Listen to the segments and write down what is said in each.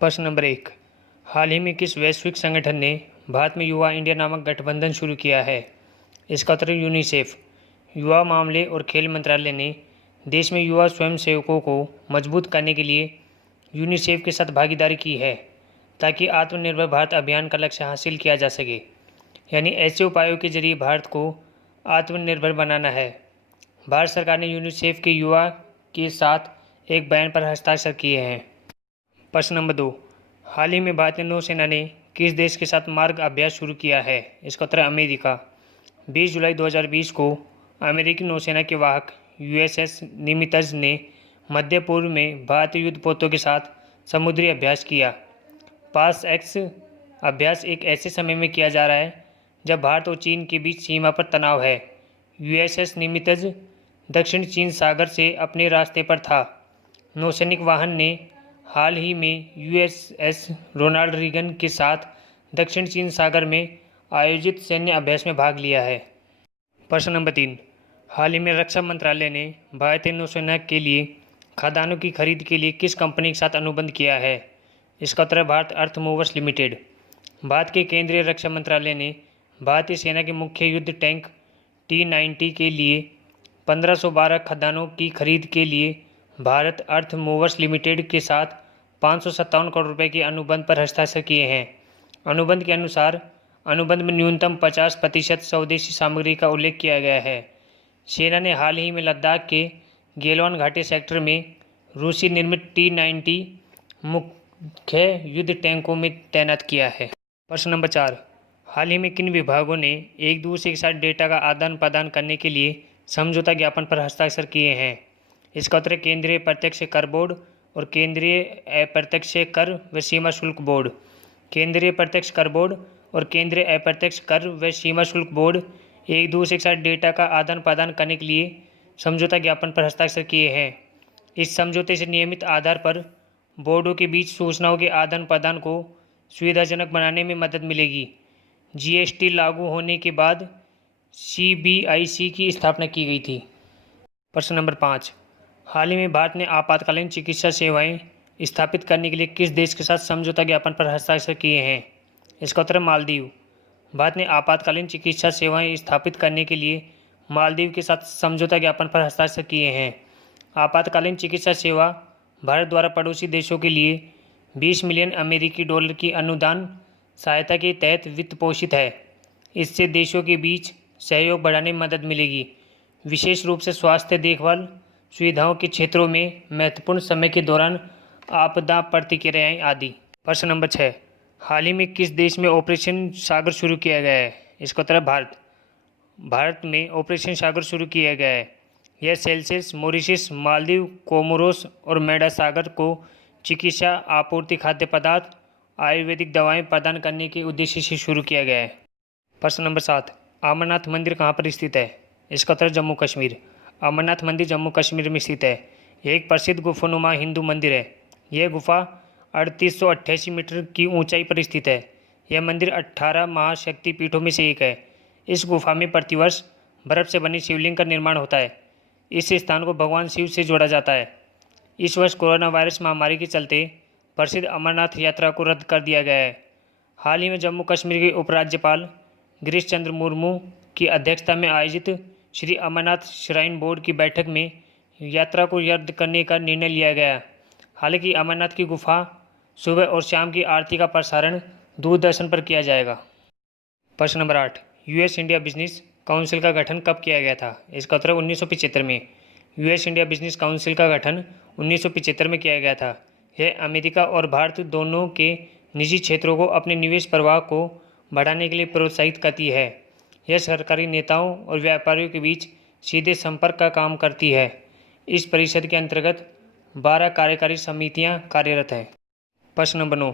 प्रश्न नंबर 1। हाल ही में किस वैश्विक संगठन ने भारत में युवा इंडिया नामक गठबंधन शुरू किया है? इसका उत्तर है यूनिसेफ। युवा मामले और खेल मंत्रालय ने देश में युवा स्वयंसेवकों को मजबूत करने के लिए यूनिसेफ के साथ भागीदारी की है ताकि आत्मनिर्भर भारत अभियान का लक्ष्य हासिल किया जा सके। यानी ऐसे उपायों के जरिए भारत को आत्मनिर्भर बनाना है। भारत सरकार ने यूनिसेफ के युवा के साथ एक बयान पर हस्ताक्षर किए हैं। प्रश्न नंबर 2। हाल ही में भारतीय नौसेना ने किस देश के साथ मार्ग अभ्यास शुरू किया है? इसका उत्तर है अमेरिका। 20 जुलाई 2020 को अमेरिकी नौसेना के वाहक USS निमित्ज ने मध्य पूर्व में भारतीय युद्धपोतों के साथ समुद्री अभ्यास किया। पास एक्स अभ्यास एक ऐसे समय में किया जा रहा है जब भारत और चीन के बीच सीमा पर तनाव है। USS निमित्ज दक्षिण चीन सागर से अपने रास्ते पर था। नौसैनिक वाहन ने हाल ही में USS रोनाल्ड रीगन के साथ दक्षिण चीन सागर में आयोजित सैन्य अभ्यास में भाग लिया है। प्रश्न नंबर 3। हाल ही में रक्षा मंत्रालय ने भारतीय नौसेना के लिए खदानों की खरीद के लिए किस कंपनी के साथ अनुबंध किया है? इसका उत्तर है भारत अर्थ मूवर्स लिमिटेड। भारत के केंद्रीय रक्षा मंत्रालय ने भारतीय सेना के मुख्य युद्ध टैंक T-90 के लिए 1512 खदानों की खरीद के लिए भारत अर्थ मूवर्स लिमिटेड के साथ 557 करोड़ रुपए के अनुबंध पर हस्ताक्षर किए हैं। अनुबंध के अनुसार अनुबंध में न्यूनतम 50% स्वदेशी सामग्री का उल्लेख किया गया है। सेना ने हाल ही में लद्दाख के गैलोन घाटी सेक्टर में रूसी निर्मित T-90 मुख्य युद्ध टैंकों में तैनात किया है। प्रश्न नंबर 4। हाल ही में किन विभागों ने एक दूसरे के साथ डेटा का आदान प्रदान करने के लिए समझौता ज्ञापन पर हस्ताक्षर किए हैं? इसका उत्तर है केंद्रीय प्रत्यक्ष कर बोर्ड और केंद्रीय अप्रत्यक्ष कर व सीमा शुल्क बोर्ड। केंद्रीय प्रत्यक्ष कर बोर्ड और केंद्रीय अप्रत्यक्ष कर व सीमा शुल्क बोर्ड एक दूसरे के साथ डेटा का आदान प्रदान करने के लिए समझौता ज्ञापन पर हस्ताक्षर किए हैं। इस समझौते से नियमित आधार पर बोर्डों के बीच सूचनाओं के आदान प्रदान को सुविधाजनक बनाने में मदद मिलेगी। GST लागू होने के बाद CBIC की स्थापना की गई थी। प्रश्न नंबर 5। हाल ही में भारत ने आपातकालीन चिकित्सा सेवाएं स्थापित करने के लिए किस देश के साथ समझौता ज्ञापन पर हस्ताक्षर किए हैं? इसका उत्तर है मालदीव। भारत ने आपातकालीन चिकित्सा सेवाएं स्थापित करने के लिए मालदीव के साथ समझौता ज्ञापन पर हस्ताक्षर किए हैं। आपातकालीन चिकित्सा सेवा भारत द्वारा पड़ोसी देशों के लिए 20 मिलियन अमेरिकी डॉलर की अनुदान सहायता के तहत वित्त पोषित है। इससे देशों के बीच सहयोग बढ़ाने में मदद मिलेगी, विशेष रूप से स्वास्थ्य देखभाल सुविधाओं के क्षेत्रों में महत्वपूर्ण समय के दौरान आपदा प्रतिक्रियाएं आदि। प्रश्न नंबर 6। हाल ही में किस देश में ऑपरेशन सागर शुरू किया गया है? इसका उत्तर है भारत। भारत में ऑपरेशन सागर शुरू किया गया है। यह सेल्सियस, मॉरिशस, मालदीव, कोमोरोस और मेडागास्कर को चिकित्सा आपूर्ति, खाद्य पदार्थ, आयुर्वेदिक दवाएं प्रदान करने के उद्देश्य से शुरू किया गया है। प्रश्न नंबर 7। अमरनाथ मंदिर कहाँ पर स्थित है? इसका उत्तर जम्मू कश्मीर। अमरनाथ मंदिर जम्मू कश्मीर में स्थित है। यह एक प्रसिद्ध गुफानुमा हिंदू मंदिर है। यह गुफा 3888 मीटर की ऊंचाई पर स्थित है। यह मंदिर 18 महाशक्ति पीठों में से एक है। इस गुफा में प्रतिवर्ष बर्फ से बनी शिवलिंग का निर्माण होता है। इस स्थान को भगवान शिव से जोड़ा जाता है। इस वर्ष कोरोना वायरस महामारी के चलते प्रसिद्ध अमरनाथ यात्रा को रद्द कर दिया गया है। हाल ही में जम्मू कश्मीर के उपराज्यपाल गिरीश चंद्र मुर्मू की अध्यक्षता में आयोजित श्री अमरनाथ श्राइन बोर्ड की बैठक में यात्रा को रद्द करने का निर्णय लिया गया। हालांकि अमरनाथ की गुफा सुबह और शाम की आरती का प्रसारण दूरदर्शन पर किया जाएगा। प्रश्न number 8। US India business council का गठन कब किया गया था? इसका उत्तर 1975 में। US इंडिया बिजनेस काउंसिल का गठन 1975 में किया गया था। यह अमेरिका और भारत दोनों के निजी क्षेत्रों को अपने निवेश प्रवाह को बढ़ाने के लिए प्रोत्साहित करती है। यह सरकारी नेताओं और व्यापारियों के बीच सीधे संपर्क का काम करती है। इस परिषद के अंतर्गत 12 कार्यकारी समितियां कार्यरत हैं। प्रश्न नंबर 9।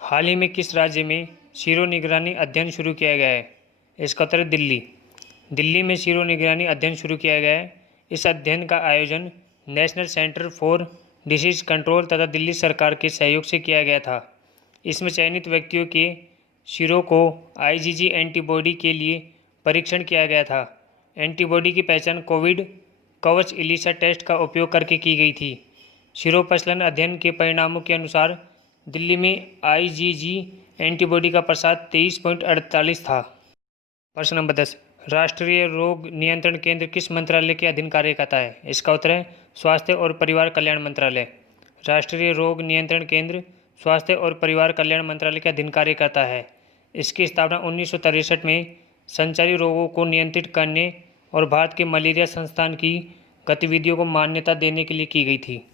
हाल ही में किस राज्य में सीरो निगरानी अध्ययन शुरू किया गया है? इसका उत्तर है दिल्ली। दिल्ली में सीरो निगरानी अध्ययन शुरू किया गया है। इस अध्ययन का आयोजन national centre for disease control तथा दिल्ली सरकार के सहयोग से किया गया था। इसमें चयनित व्यक्तियों के सीरो को IgG एंटीबॉडी के लिए परीक्षण किया गया था। एंटीबॉडी की पहचान कोविड कवच इलिसा टेस्ट का उपयोग करके की गई थी। सीरो प्रचलन अध्ययन के परिणामों के अनुसार दिल्ली में IgG एंटीबॉडी का प्रसार 23.48 था। प्रश्न नंबर 10, राष्ट्रीय रोग नियंत्रण केंद्र किस मंत्रालय के अधीन कार्य करता है? इसका उत्तर है स्वास्थ्य और परिवार कल्याण मंत्रालय। राष्ट्रीय रोग नियंत्रण केंद्र स्वास्थ्य और परिवार कल्याण मंत्रालय के अधीन कार्य करता है। इसकी स्थापना 1963 में संचारी रोगों को नियंत्रित करने और भारत के मलेरिया संस्थान की गतिविधियों को मान्यता देने के लिए की गई थी।